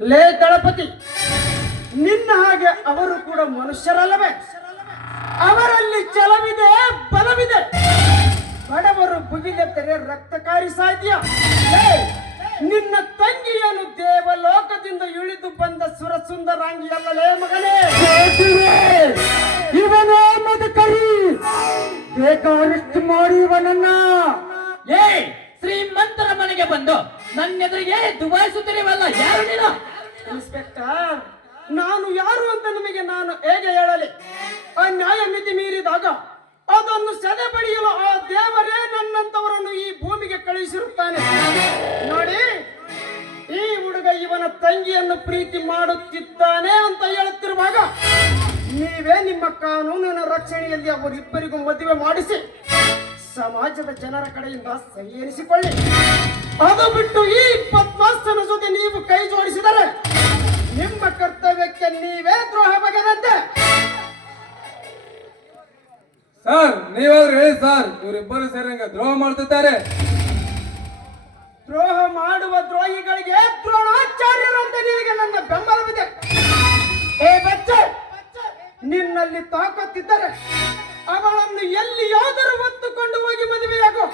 ಲೇ ದಳಪತಿ, ನಿನ್ನ ಹಾಗೆ ಅವರು ಕೂಡ ಮನುಷ್ಯರಲ್ಲವೇ? ಅವರಲ್ಲಿ ಛಲವಿದೆ, ಬಲವಿದೆ. ಬಡವರು ಭುಗಿಲೆತ್ತರೆ ರಕ್ತಕಾರಿ ಸಾಧ್ಯ. ನಿನ್ನ ತಂಗಿಯನ್ನು ದೇವಲೋಕದಿಂದ ಇಳಿದು ಬಂದ ಸುರಸುಂದರಾಂಗಿ ಅಲ್ಲಲೇ ಮಗನೇ? ಇವನೇ ಮದಕರಿ, ಬೇಕಾದಷ್ಟು ಮಾಡಿ ಇವನನ್ನ. ಶ್ರೀಮಂತರ ಮನೆಗೆ ಬಂದು ನನ್ನೆದುರಿಗೆ ದುಬಾಯಿಸುತ್ತಿರುವಲ್ಲ, ಯಾರು ನೀನು? ಇನ್ಸ್ಪೆಕ್ಟರ್, ನಾನು ಯಾರು ಅಂತ ನಿಮಗೆ ನಾನು ಹೇಗೆ ಹೇಳಲಿ? ಅನ್ಯಾಯ ಮಿತಿ ಮೀರಿದಾಗ ಅದನ್ನು ಸದೆ ಬಡಿಯಲು ಆ ದೇವರೇ ನನ್ನಂತವರನ್ನು ಈ ಭೂಮಿಗೆ ಕಳುಹಿಸಿರುತ್ತಾನೆ. ನೋಡಿ, ಈ ಹುಡುಗ ಇವನ ತಂಗಿಯನ್ನು ಪ್ರೀತಿ ಮಾಡುತ್ತಿದ್ದಾನೆ ಅಂತ ಹೇಳುತ್ತಿರುವಾಗ ನೀವೇ ನಿಮ್ಮ ಕಾನೂನಿನ ರಕ್ಷಣೆಯಲ್ಲಿ ಅವರಿಬ್ಬರಿಗೂ ಮದುವೆ ಮಾಡಿಸಿ ಸಮಾಜದ ಜನರ ಕಡೆಯಿಂದ ಸಹಿ ಎನಿಸಿಕೊಳ್ಳಿ. ಅದು ಬಿಟ್ಟು ಈ ಪದ್ಮಾಸ್ತನ ಜೊತೆ ನೀವು ಕೈ ಜೋಡಿಸಿದರೆ ನಿಮ್ಮ ಕರ್ತವ್ಯಕ್ಕೆ ನೀವೇ ದ್ರೋಹ ಬಗೆದಂತೆ. ಸರ್, ನೀವಾದ್ರೂ ಹೇಳಿ ಸರ್, ಇವರಿಬ್ಬರು ಸೇರಿ ದ್ರೋಹ ಮಾಡ್ತಿದ್ದಾರೆ. ದ್ರೋಹ ಮಾಡುವ ದ್ರೋಹಿಗಳಿಗೆ ದ್ರೋಣಾಚಾರ್ಯರಂತೆ ನಿನಗೆ ನನ್ನ ಬೆಂಬಲವಿದೆ. ಏ ಬಚ್ಚೆ, ನಿನ್ನಲ್ಲಿ ತಾಕತ್ತಿದ್ದರೆ ಅವಳನ್ನು ಎಲ್ಲಿಯಾದರೂ ಹೊತ್ತುಕೊಂಡು ಹೋಗಿ ಮದುವೆಯಾಗು.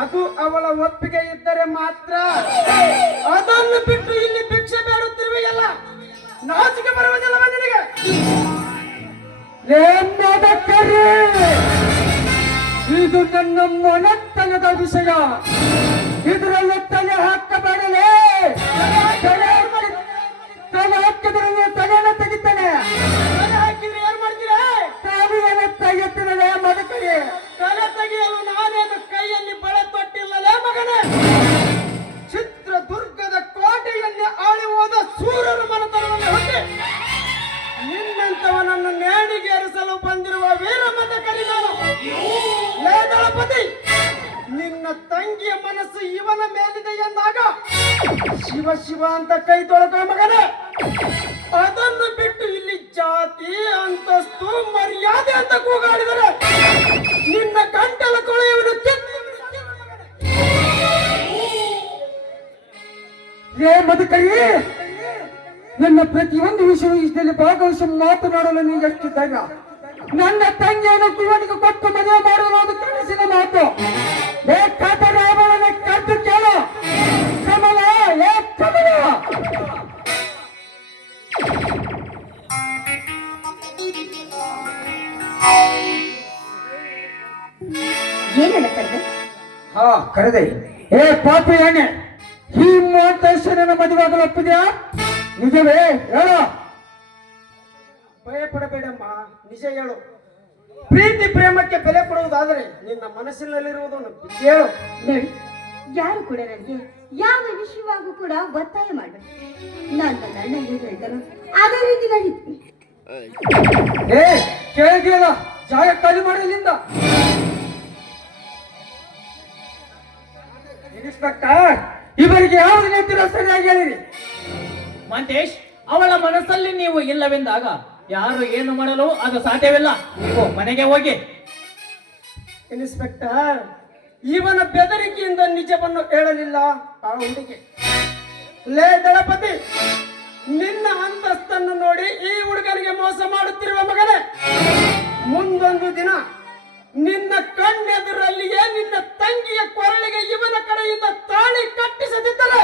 ಅದು ಅವಳ ಒಪ್ಪಿಗೆ ಇದ್ದರೆ ಮಾತ್ರ. ಅದನ್ನು ಬಿಟ್ಟು ಇಲ್ಲಿ ಭಿಕ್ಷೆ ಬೇಡುತ್ತಿರುವೆಯಲ್ಲ, ನಾಚಿಕೆ ಬರುವುದಿಲ್ಲವ ನಿನಗೆ? ಇದು ನನ್ನ ಮನತನದ ವಿಷಯ, ಇದರಲ್ಲಿ ತಲೆ ಹಾಕಬೇಡಲೇ. ತಲೆ ಹಾಕಿದ್ರೆ ತಲೆನ ತೆಗಿತಾನೆ. ತಲೆ ಹಾಕಿದ್ರೆ ಏನ್ ಮಾಡ್ತೀರಾ? ತಲೆಯನ್ನ ತೆಗೆಯುತ್ತಿರಲೇ ಮದಕರಿ. ತಲೆ ತೆಗೆಯಲು ನಾನೇನು ಕೈಯಲ್ಲಿ ಬಳೆ ತೊಟ್ಟಿಲ್ಲಲೇ ಮಗನೇ? ಚಿತ್ರದುರ್ಗದ ಕೋಟೆಯನ್ನೇ ಆಳಿ ಹೋದ ಸೂರರ ಮನತನವನ್ನು ಹೊಂದಿ ನಿನ್ನಂತವನನ್ನು ನೇಣಿಗೇರಿಸಲು ಬಂದಿರುವ ವೀರಮದಕರಿ ನಾನು. ಲೇ ದಳಪತಿ, ನಿನ್ನ ತಂಗಿಯ ಮನಸ್ಸು ಇವನ ಮೇಲಿದೆ ಎಂದಾಗ ಶಿವ ಶಿವ ಅಂತ ಕೈ ತೊಳಕೋ ಮಗನೇ. ಅದನ್ನು ಬಿಟ್ಟು ಇಲ್ಲಿ ಜಾತಿ, ಅಂತಸ್ತು, ಮರ್ಯಾದೆ ಅಂತ ಕೂಗಾಡಿದರೆ ನಿನ್ನ ಗಂಟಲ ಕೊಳೆಯುವುದು. ಏ ಮದಕರಿ, ನನ್ನ ಪ್ರತಿಯೊಂದು ವಿಷಯದಲ್ಲಿ ಭಾಗವಹಿಸಿ ಮಾತನಾಡಲು ನೀಗಷ್ಟಿದ್ದಾಗ ನನ್ನ ತಂಗಿಯನ್ನು ಇವನಿಗೆ ಕೊಟ್ಟು ಮದುವೆ ಮಾಡಲು ಅದು ಕನಸಿನ ಮಾತು. ಬೇಕಾದರೆ ಅವಳನ್ನ ಕದ್ದು ಕೇಳು. ಕಮಲ, ಏ ಕಮಲ. ಏನನ್ನ ಕರೆದೆ? ಹಾ, ಕರೆದೆ. ಏ ಪಾಪಿ ಎಣ್ಣೆ, ಈ ಮೋಟೇಶ್ವರನ ಮದುವೆಗಳು ಒಪ್ಪಿದ್ಯಾ? ನಿಜವೇ ಹೇಳು. ಭಯ ಪಡಬೇಡಮ್ಮ, ನಿಜ ಹೇಳು. ಪ್ರೀತಿ ಪ್ರೇಮಕ್ಕೆ ಬೆಲೆ ಕೊಡುವುದಾದರೆ ನಿನ್ನ ಮನಸ್ಸಿನಲ್ಲಿರುವುದನ್ನು ಹೇಳು. ನೋಡಿ, ಯಾರು ಕೂಡ ನನಗೆ ಯಾವ ವಿಷಯವಾಗೂ ಕೂಡ ಒತ್ತಾಯ ಮಾಡು. ನಾನು ನನ್ನ ಅಣ್ಣ ಏನು ಹೇಳ್ತಾನೋ ಅದೇ ರೀತಿ ನಡೀತೀನಿ. ಏ ಕೇಳಿದೆಯಲ್ಲ, ಜಾಗ ಖಾಲಿ ಮಾಡಲಿಂದ. ಇನ್ಸ್ಪೆಕ್ಟರ್, ಇವರಿಗೆ ಯಾವುದು ಹೇಳ್ತಿರೋ ಸರಿಯಾಗಿ ಹೇಳಿರಿ. ಮಂತೇಶ್, ಅವಳ ಮನಸ್ಸಲ್ಲಿ ನೀವು ಇಲ್ಲವೆಂದಾಗ ಯಾರು ಏನು ಮಾಡಲು ಅದು ಸಾಧ್ಯವಿಲ್ಲ. ನೀವು ಮನೆಗೆ ಹೋಗಿ. ಇನ್ಸ್ಪೆಕ್ಟರ್, ಇವನ ಬೆದರಿಕೆಯಿಂದ ನಿಜವನ್ನು ಹೇಳಲಿಲ್ಲ ಆ ಹುಡುಗಿ. ಲೇ ದಳಪತಿ, ನಿನ್ನ ಅಂತಸ್ತನ್ನು ನೋಡಿ ಈ ಹುಡುಗನಿಗೆ ಮೋಸ ಮಾಡುತ್ತಿರುವ ಮಗನೇ, ಮುಂದೊಂದು ದಿನ ನಿನ್ನ ಕಣ್ಣೆದುರಲ್ಲಿಯೇ ನಿನ್ನ ತಂಗಿಯ ಕೊರಳಿಗೆ ಇವನ ಕಡೆಯಿಂದ ತಾಳಿ ಕಟ್ಟಿಸದಿದ್ದರೆ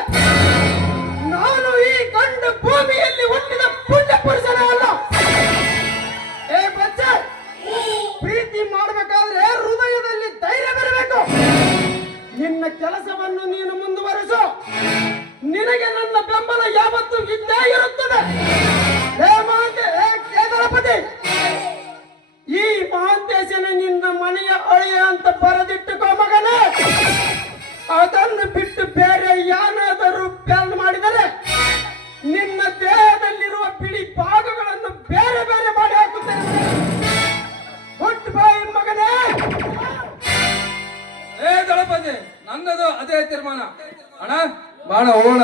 ನಾನು ಈ ಗಂಡು ಭೂಮಿಯಲ್ಲಿ ಹುಟ್ಟಿದ ಪುಣ್ಯ ಪುರುಷನೇ ಅಲ್ಲ. ಏ ಬಚ್ಚ, ಪ್ರೀತಿ ಮಾಡಬೇಕಾದ್ರೆ ಹೃದಯದಲ್ಲಿ ಧೈರ್ಯ ಬರಬೇಕು. ನಿನ್ನ ಕೆಲಸವನ್ನು ನೀನು ಮುಂದುವರಿಸು. ನಿನಗೆ ನನ್ನ ಬೆಂಬಲ ಯಾವತ್ತೂ ಇದ್ದೇ ಇರುತ್ತದೆ. ದಳಪತಿ, ಈ ಮಹಾಂತೇಶನ ನಿನ್ನ ಮನೆಯ ಅಳಿಯ ಅಂತ ಬರೆದಿಟ್ಟುಕೋ ಮಗನೇ. ಅದನ್ನು ಬಿಟ್ಟು ಬೇರೆ ಏನಾದರೂ ಪ್ಲಾನ್ ಮಾಡಿದರೆ ನಿನ್ನ ದೇಹದಲ್ಲಿರುವ ಬಿಳಿ ಭಾಗಗಳನ್ನು ಬೇರೆ ಬೇರೆ ಮಾಡಿ ಹಾಕುತ್ತೇನೆ. ಹುಟ್ಟು ಬಾಯಿ ಮಗನೇ. ಏ ದಳಪತಿ, ನನ್ನದು ಅದೇ ತೀರ್ಮಾನ. ಅಣ್ಣ, ಬಾಣ ಹೋಗೋಣ.